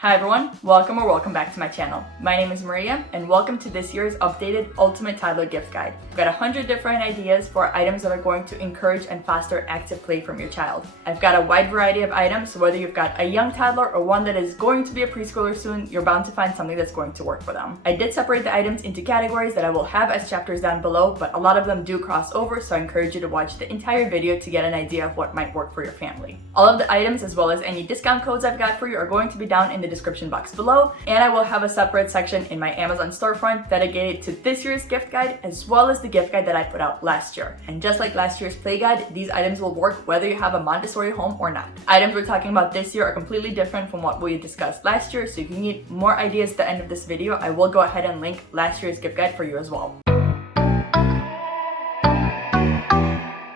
Hi everyone, welcome back to my channel. My name is Maria and welcome to this year's updated Ultimate Toddler Gift Guide. I've got 100 different ideas for items that are going to encourage and foster active play from your child. I've got a wide variety of items, so whether you've got a young toddler or one that is going to be a preschooler soon, you're bound to find something that's going to work for them. I did separate the items into categories that I will have as chapters down below, but a lot of them do cross over, so I encourage you to watch the entire video to get an idea of what might work for your family. All of the items as well as any discount codes I've got for you are going to be down in the description box below, and I will have a separate section in my Amazon storefront dedicated to this year's gift guide as well as the gift guide that I put out last year. And just like last year's play guide, these items will work whether you have a Montessori home or not. Items we're talking about this year are completely different from what we discussed last year, so if you need more ideas at the end of this video, I will go ahead and link last year's gift guide for you as well.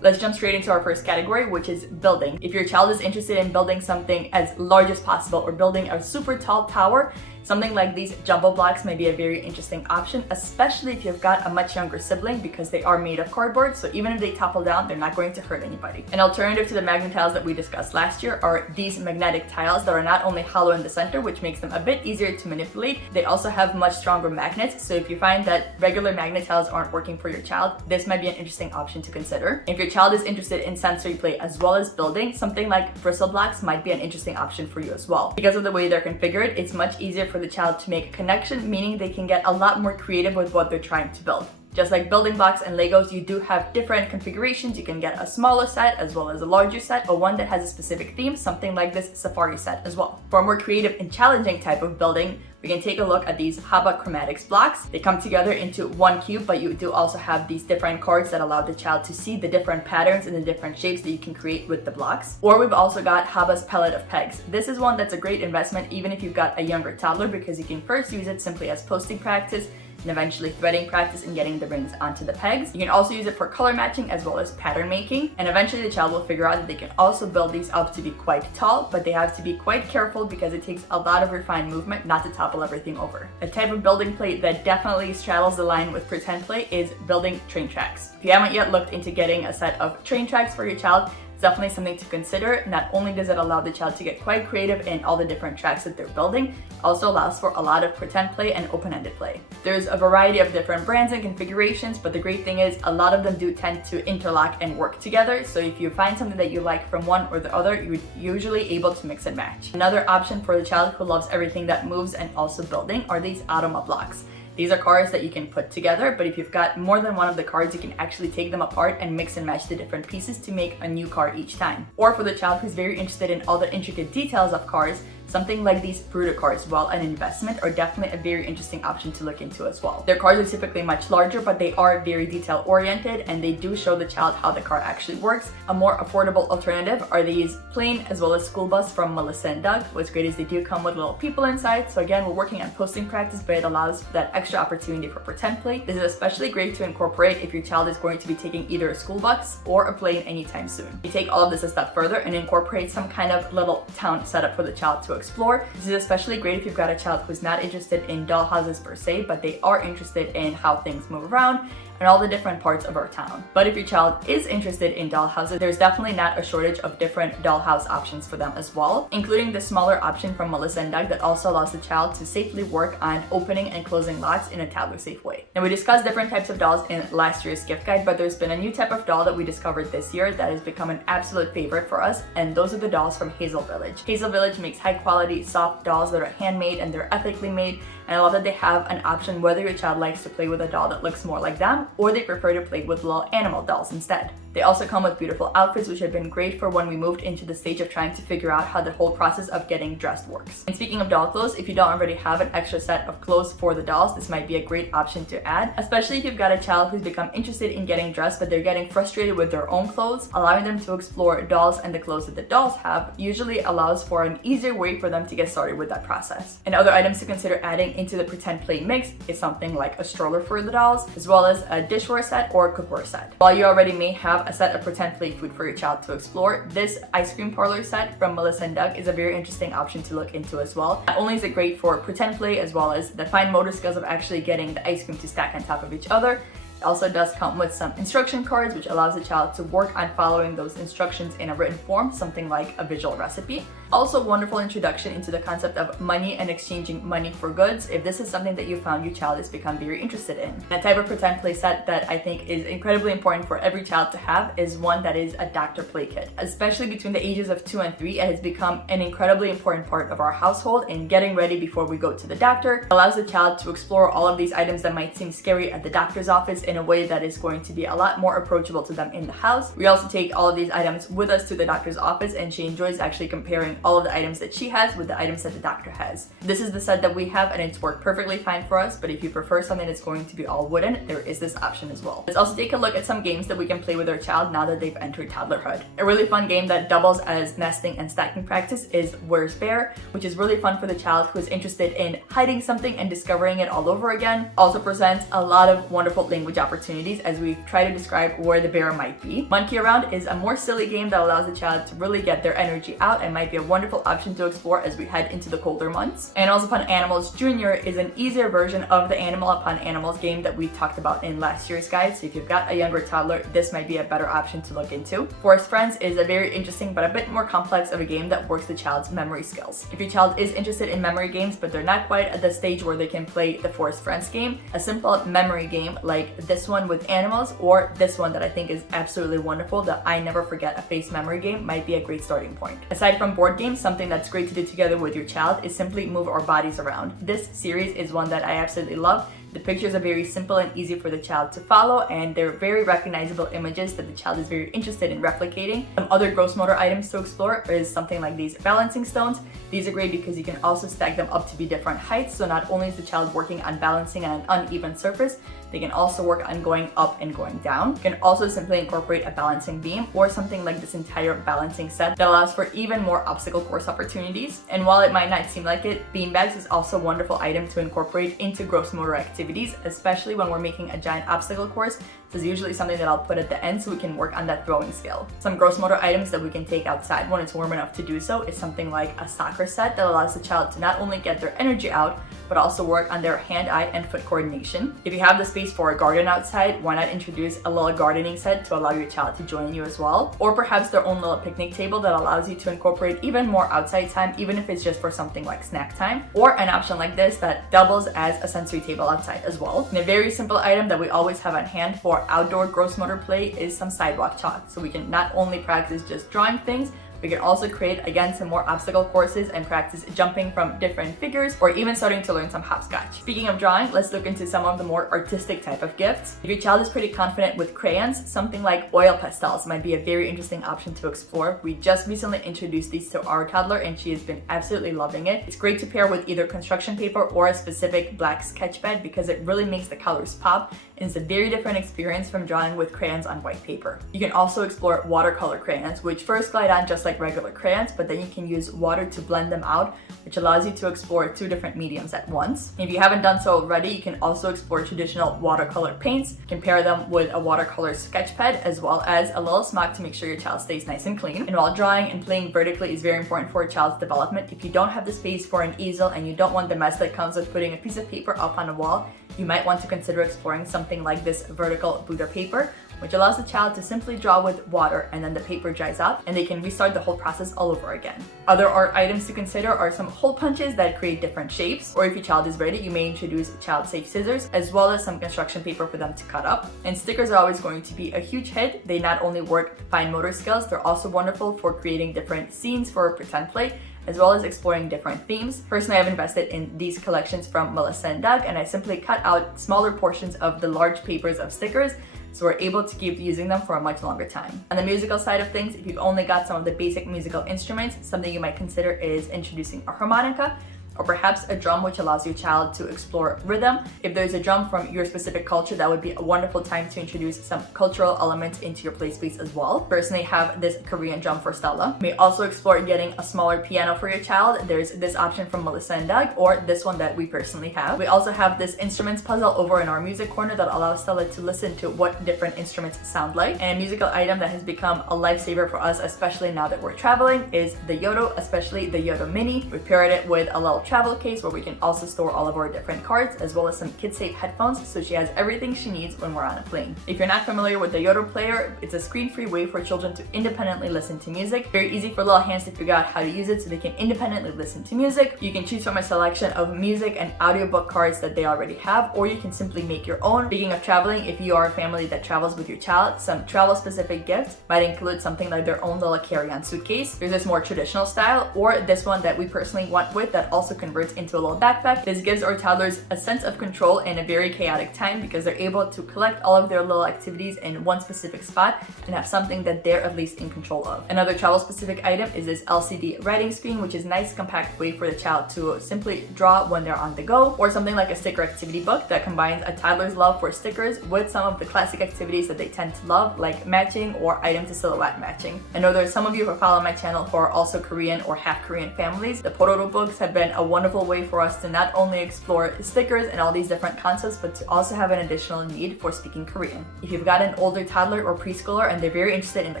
Let's jump straight into our first category, which is building. If your child is interested in building something as large as possible or building a super tall tower, something like these jumbo blocks may be a very interesting option, especially if you've got a much younger sibling because they are made of cardboard, so even if they topple down, they're not going to hurt anybody. An alternative to the magnet tiles that we discussed last year are these magnetic tiles that are not only hollow in the center, which makes them a bit easier to manipulate, they also have much stronger magnets, so if you find that regular magnet tiles aren't working for your child, this might be an interesting option to consider. If your child is interested in sensory play as well as building, something like bristle blocks might be an interesting option for you as well. Because of the way they're configured, it's much easier for the child to make a connection, meaning they can get a lot more creative with what they're trying to build. Just like building blocks and Legos, you do have different configurations. You can get a smaller set as well as a larger set, or one that has a specific theme, something like this safari set as well. For a more creative and challenging type of building, we can take a look at these Haba Chromatics blocks. They come together into one cube, but you do also have these different cards that allow the child to see the different patterns and the different shapes that you can create with the blocks. Or we've also got Haba's Palette of Pegs. This is one that's a great investment even if you've got a younger toddler, because you can first use it simply as posting practice and eventually threading practice and getting the rings onto the pegs. You can also use it for color matching as well as pattern making, and eventually the child will figure out that they can also build these up to be quite tall, but they have to be quite careful because it takes a lot of refined movement not to topple everything over. A type of building play that definitely straddles the line with pretend play is building train tracks. If you haven't yet looked into getting a set of train tracks for your child, definitely something to consider. Not only does it allow the child to get quite creative in all the different tracks that they're building, it also allows for a lot of pretend play and open-ended play. There's a variety of different brands and configurations, but the great thing is a lot of them do tend to interlock and work together, so if you find something that you like from one or the other, you're usually able to mix and match. Another option for the child who loves everything that moves and also building are these Automa blocks. These are cards that you can put together, but if you've got more than one of the cards, you can actually take them apart and mix and match the different pieces to make a new card each time. Or for the child who's very interested in all the intricate details of cards, something like these Bruder cards, while an investment, are definitely a very interesting option to look into as well. Their cards are typically much larger, but they are very detail oriented and they do show the child how the card actually works. A more affordable alternative are these plain as well as school bus from Melissa and Doug. What's great is they do come with little people inside, so again, we're working on posting practice, but it allows that extra opportunity for pretend play. This is especially great to incorporate if your child is going to be taking either a school bus or a plane anytime soon. You take all of this a step further and incorporate some kind of little town setup for the child to explore. This is especially great if you've got a child who's not interested in doll houses per se, but they are interested in how things move around and all the different parts of our town. But if your child is interested in doll houses, there's definitely not a shortage of different dollhouse options for them as well, including the smaller option from Melissa and Doug that also allows the child to safely work on opening and closing locks in a toddler-safe way. Now, we discussed different types of dolls in last year's gift guide, but there's been a new type of doll that we discovered this year that has become an absolute favorite for us, and those are the dolls from Hazel Village. Hazel Village makes high-quality, soft dolls that are handmade and they're ethically made, and I love that they have an option whether your child likes to play with a doll that looks more like them or they prefer to play with little animal dolls instead. They also come with beautiful outfits, which have been great for when we moved into the stage of trying to figure out how the whole process of getting dressed works. And speaking of doll clothes, if you don't already have an extra set of clothes for the dolls, this might be a great option to add, especially if you've got a child who's become interested in getting dressed but they're getting frustrated with their own clothes. Allowing them to explore dolls and the clothes that the dolls have usually allows for an easier way for them to get started with that process. And other items to consider adding into the pretend play mix is something like a stroller for the dolls, as well as a dishware set or a cookware set. While you already may have a set of pretend play food for your child to explore, this ice cream parlor set from Melissa and Doug is a very interesting option to look into as well. Not only is it great for pretend play as well as the fine motor skills of actually getting the ice cream to stack on top of each other, it also does come with some instruction cards, which allows the child to work on following those instructions in a written form, something like a visual recipe. Also, wonderful introduction into the concept of money and exchanging money for goods if this is something that you found your child has become very interested in. A type of pretend play set that I think is incredibly important for every child to have is one that is a doctor play kit. Especially between the ages of 2 and 3, it has become an incredibly important part of our household in getting ready before we go to the doctor. It allows the child to explore all of these items that might seem scary at the doctor's office in a way that is going to be a lot more approachable to them in the house. We also take all of these items with us to the doctor's office, and she enjoys actually comparing all of the items that she has with the items that the doctor has. This is the set that we have, and it's worked perfectly fine for us, but if you prefer something that's going to be all wooden, there is this option as well. Let's also take a look at some games that we can play with our child now that they've entered toddlerhood. A really fun game that doubles as nesting and stacking practice is Where's Bear, which is really fun for the child who is interested in hiding something and discovering it all over again. Also presents a lot of wonderful language opportunities as we try to describe where the bear might be. Monkey Around is a more silly game that allows the child to really get their energy out and might be a wonderful option to explore as we head into the colder months. Animals Upon Animals Junior is an easier version of the Animal Upon Animals game that we talked about in last year's guide, so if you've got a younger toddler, this might be a better option to look into. Forest Friends is a very interesting but a bit more complex of a game that works the child's memory skills. If your child is interested in memory games but they're not quite at the stage where they can play the Forest Friends game, a simple memory game like this one with animals or this one that I think is absolutely wonderful, the I Never Forget a Face memory game, might be a great starting point. Aside from board games, something that's great to do together with your child is simply move our bodies around. This series is one that I absolutely love. The pictures are very simple and easy for the child to follow, and they're very recognizable images that the child is very interested in replicating. Some other gross motor items to explore is something like these balancing stones. These are great because you can also stack them up to be different heights, so not only is the child working on balancing on an uneven surface, they can also work on going up and going down. You can also simply incorporate a balancing beam or something like this entire balancing set that allows for even more obstacle course opportunities. And while it might not seem like it, beanbags is also a wonderful item to incorporate into gross motor activities, especially when we're making a giant obstacle course. This is usually something that I'll put at the end so we can work on that throwing skill. Some gross motor items that we can take outside when it's warm enough to do so is something like a soccer set that allows the child to not only get their energy out, but also work on their hand, eye, and foot coordination. If you have the space for a garden outside, why not introduce a little gardening set to allow your child to join you as well? Or perhaps their own little picnic table that allows you to incorporate even more outside time, even if it's just for something like snack time. Or an option like this that doubles as a sensory table outside as well. And a very simple item that we always have on hand for outdoor gross motor play is some sidewalk chalk. So we can not only practice just drawing things, we can also create, again, some more obstacle courses and practice jumping from different figures or even starting to learn some hopscotch. Speaking of drawing, let's look into some of the more artistic type of gifts. If your child is pretty confident with crayons, something like oil pastels might be a very interesting option to explore. We just recently introduced these to our toddler and she has been absolutely loving it. It's great to pair with either construction paper or a specific black sketch pad because it really makes the colors pop, and it's a very different experience from drawing with crayons on white paper. You can also explore watercolor crayons, which first glide on just like regular crayons, but then you can use water to blend them out, which allows you to explore 2 different mediums at once. If you haven't done so already, you can also explore traditional watercolor paints, compare them with a watercolor sketch pad, as well as a little smock to make sure your child stays nice and clean. And while drawing and playing vertically is very important for a child's development, if you don't have the space for an easel and you don't want the mess that comes with putting a piece of paper up on a wall, you might want to consider exploring something like this vertical Buddha paper, which allows the child to simply draw with water and then the paper dries out and they can restart the whole process all over again. Other art items to consider are some hole punches that create different shapes, or if your child is ready, you may introduce child-safe scissors as well as some construction paper for them to cut up. And stickers are always going to be a huge hit. They not only work fine motor skills, they're also wonderful for creating different scenes for pretend play, as well as exploring different themes. Personally, I've invested in these collections from Melissa and Doug, and I simply cut out smaller portions of the large papers of stickers, so we're able to keep using them for a much longer time. On the musical side of things, if you've only got some of the basic musical instruments, something you might consider is introducing a harmonica, or perhaps a drum, which allows your child to explore rhythm. If there's a drum from your specific culture, that would be a wonderful time to introduce some cultural elements into your play space as well. Personally, have this Korean drum for Stella. You may also explore getting a smaller piano for your child. There's this option from Melissa and Doug, or this one that we personally have. We also have this instruments puzzle over in our music corner that allows Stella to listen to what different instruments sound like. And a musical item that has become a lifesaver for us, especially now that we're traveling, is the Yodo, especially the Yodo Mini. We paired it with a little travel case where we can also store all of our different cards, as well as some kid-safe headphones, so she has everything she needs when we're on a plane. If you're not familiar with the Yodel player, it's a screen-free way for children to independently listen to music. Very easy for little hands to figure out how to use it so they can independently listen to music. You can choose from a selection of music and audiobook cards that they already have, or you can simply make your own. Speaking of traveling, if you are a family that travels with your child, some travel-specific gifts might include something like their own little carry-on suitcase. There's this more traditional style, or this one that we personally went with that also converts into a little backpack. This gives our toddlers a sense of control in a very chaotic time because they're able to collect all of their little activities in one specific spot and have something that they're at least in control of. Another travel-specific item is this LCD writing screen, which is a nice compact way for the child to simply draw when they're on the go, or something like a sticker activity book that combines a toddler's love for stickers with some of the classic activities that they tend to love, like matching or item to silhouette matching. I know there's some of you who follow my channel who are also Korean or half Korean families. The Pororo books have been a wonderful way for us to not only explore stickers and all these different concepts, but to also have an additional need for speaking Korean. If you've got an older toddler or preschooler and they're very interested in the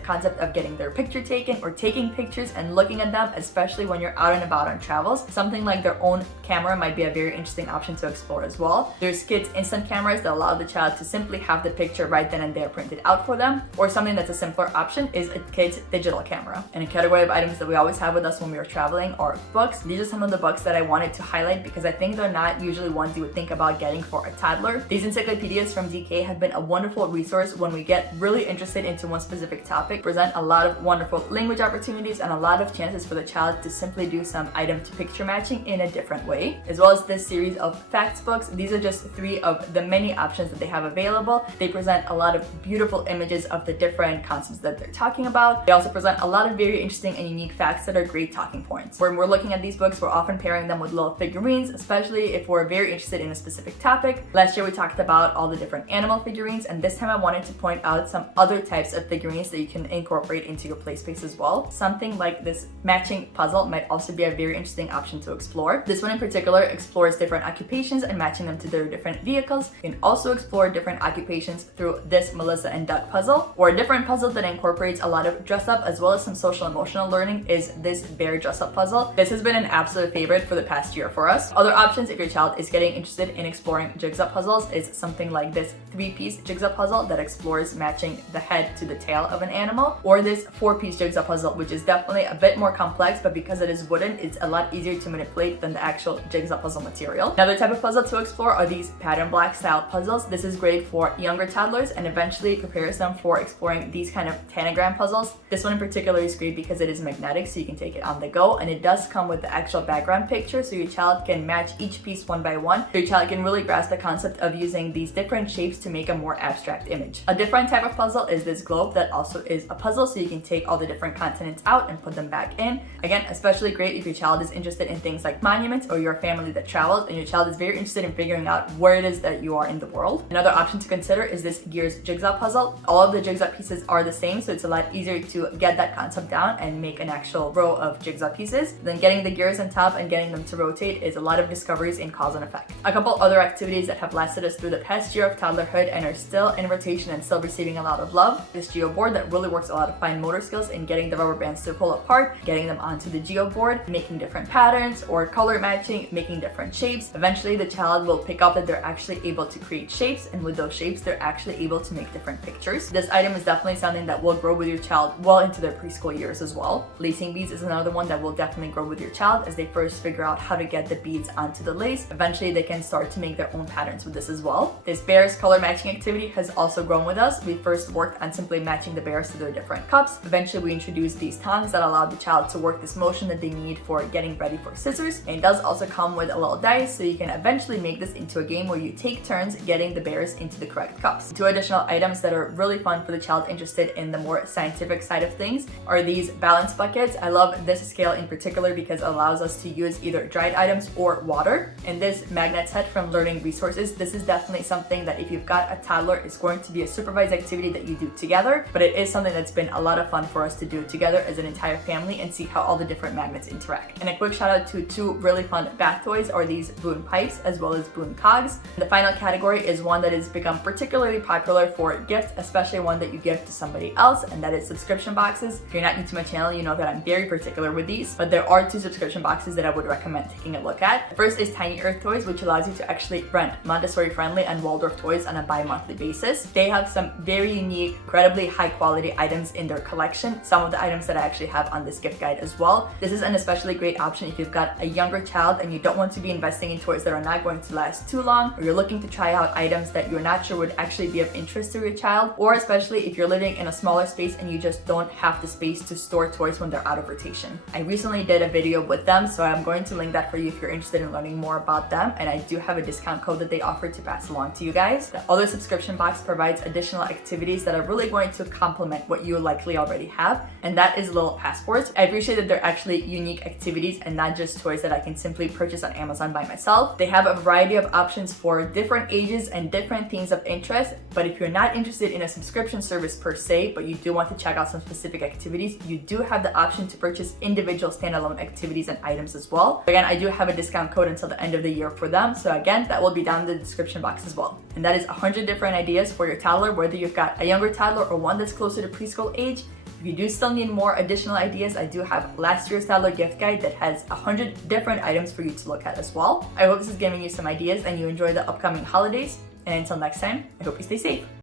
concept of getting their picture taken or taking pictures and looking at them, especially when you're out and about on travels, something like their own camera might be a very interesting option to explore as well. There's kids instant cameras that allow the child to simply have the picture right then and there printed out for them, or something that's a simpler option is a kid's digital camera. And a category of items that we always have with us when we are traveling are books. These are some of the books that I wanted to highlight because I think they're not usually ones you would think about getting for a toddler. These encyclopedias from DK have been a wonderful resource when we get really interested into one specific topic, present a lot of wonderful language opportunities and a lot of chances for the child to simply do some item to picture matching in a different way, as well as this series of facts books. These are just 3 of the many options that they have available. They present a lot of beautiful images of the different concepts that they're talking about. They also present a lot of very interesting and unique facts that are great talking points. When we're looking at these books, we're often pairing them with little figurines, especially if we're very interested in a specific topic. Last year we talked about all the different animal figurines, and this time I wanted to point out some other types of figurines that you can incorporate into your play space as well. Something like this matching puzzle might also be a very interesting option to explore. This one in particular explores different occupations and matching them to their different vehicles. You can also explore different occupations through this Melissa and Doug puzzle, or a different puzzle that incorporates a lot of dress up as well as some social emotional learning is this bear dress up puzzle. This has been an absolute favorite for the past year for us. Other options if your child is getting interested in exploring jigsaw puzzles is something like this 3-piece jigsaw puzzle that explores matching the head to the tail of an animal, or this 4-piece jigsaw puzzle, which is definitely a bit more complex, but because it is wooden, it's a lot easier to manipulate than the actual jigsaw puzzle material. Another type of puzzle to explore are these pattern block style puzzles. This is great for younger toddlers and eventually prepares them for exploring these kind of tanagram puzzles. This one in particular is great because it is magnetic, so you can take it on the go, and it does come with the actual background picture, so your child can match each piece one by one. Your child can really grasp the concept of using these different shapes to make a more abstract image. A different type of puzzle is this globe that also is a puzzle, so you can take all the different continents out and put them back in. Again, especially great if your child is interested in things like monuments, or you're a family that travels and your child is very interested in figuring out where it is that you are in the world. Another option to consider is this gears jigsaw puzzle. All of the jigsaw pieces are the same, so it's a lot easier to get that concept down and make an actual row of jigsaw pieces. Then getting the gears on top and getting them to rotate is a lot of discoveries in cause and effect. A couple other activities that have lasted us through the past year of toddlerhood and are still in rotation and still receiving a lot of love. This geo board that really works a lot of fine motor skills in getting the rubber bands to pull apart, getting them onto the geo board, making different patterns or color matching, making different shapes. Eventually the child will pick up that they're actually able to create shapes, and with those shapes they're actually able to make different pictures. This item is definitely something that will grow with your child well into their preschool years as well. Lacing beads is another one that will definitely grow with your child as they first figure out how to get the beads onto the lace. Eventually they can start to make their own patterns with this as well. This bears color matching activity has also grown with us. We first worked on simply matching the bears to their different cups. Eventually we introduced these tongs that allow the child to work this motion that they need for getting ready for scissors. And it does also come with a little dice, so you can eventually make this into a game where you take turns getting the bears into the correct cups. 2 additional items that are really fun for the child interested in the more scientific side of things are these balance buckets. I love this scale in particular because it allows us to use either dried items or water. And this magnet set from Learning Resources, this is definitely something that if you've got a toddler, it's going to be a supervised activity that you do together, but it is something that's been a lot of fun for us to do together as an entire family and see how all the different magnets interact. And a quick shout out to 2 really fun bath toys are these Boon Pipes as well as Boon Cogs. And the final category is one that has become particularly popular for gifts, especially one that you give to somebody else, and that is subscription boxes. If you're not new to my channel, you know that I'm very particular with these, but there are 2 subscription boxes that I would recommend taking a look at. First is Tiny Earth Toys, which allows you to actually rent Montessori friendly and Waldorf toys on a bi-monthly basis. They have some very unique, incredibly high quality items in their collection. Some of the items that I actually have on this gift guide as well. This is an especially great option if you've got a younger child and you don't want to be investing in toys that are not going to last too long, or you're looking to try out items that you're not sure would actually be of interest to your child, or especially if you're living in a smaller space and you just don't have the space to store toys when they're out of rotation. I recently did a video with them, so I'm going to link that for you if you're interested in learning more about them, and I do have a discount code that they offer to pass along to you guys. The other subscription box provides additional activities that are really going to complement what you likely already have, and that is little passports. I appreciate that they're actually unique activities and not just toys that I can simply purchase on Amazon by myself. They have a variety of options for different ages and different things of interest, but if you're not interested in a subscription service per se, but you do want to check out some specific activities, you do have the option to purchase individual standalone activities and items as well. Again, I do have a discount code until the end of the year for them, so again, that will be down in the description box as well. And that is 100 different ideas for your toddler, whether you've got a younger toddler or one that's closer to preschool age. If you do still need more additional ideas, I do have last year's Toddler Gift Guide that has 100 different items for you to look at as well. I hope this is giving you some ideas and you enjoy the upcoming holidays. And until next time, I hope you stay safe.